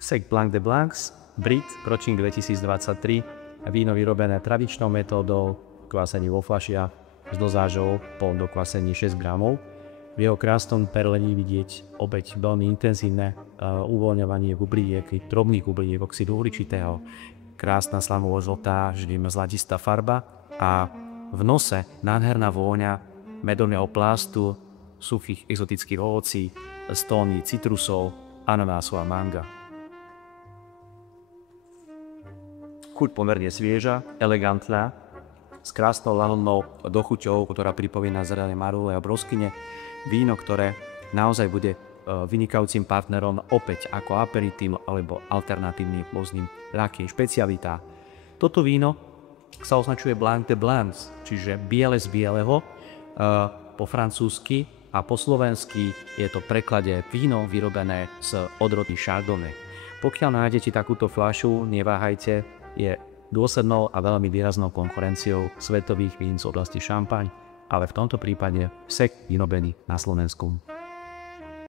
Sec Blanc de Blancs, Brit, ročník 2023, víno vyrobené tradičnou metódou, kvásení vo fľašiach s dozážou po dokvásení 6 gramov. V jeho krásnom perlení vidieť opäť veľmi intenzívne uvoľňovanie bubliek, drobných bubliek oxidu uhličitého, krásna slanovo-žltá, vždy zlatistá farba a v nose nádherná vôňa medovného plástu, suchých exotických ovocí, z tóny citrusov, ananásu a manga. Chuť pomerne svieža, elegantná, s krásnou lanodnou dochuťou, ktorá pripomína zelené marule a broskyne. Víno, ktoré naozaj bude vynikajúcim partnerom opäť ako aperitív alebo alternatívnym rôznym ľahkým špecialitá. Toto víno sa označuje Blanc de Blancs, čiže biele z bieleho, po francúzsky a po slovensky je to v preklade víno vyrobené z odrody Chardonnay. Pokiaľ nájdete takúto fľašu, neváhajte, je dôslednou a veľmi výraznou konkurenciou svetových vín z oblasti šampaň, ale v tomto prípade sek vyrobený na Slovensku.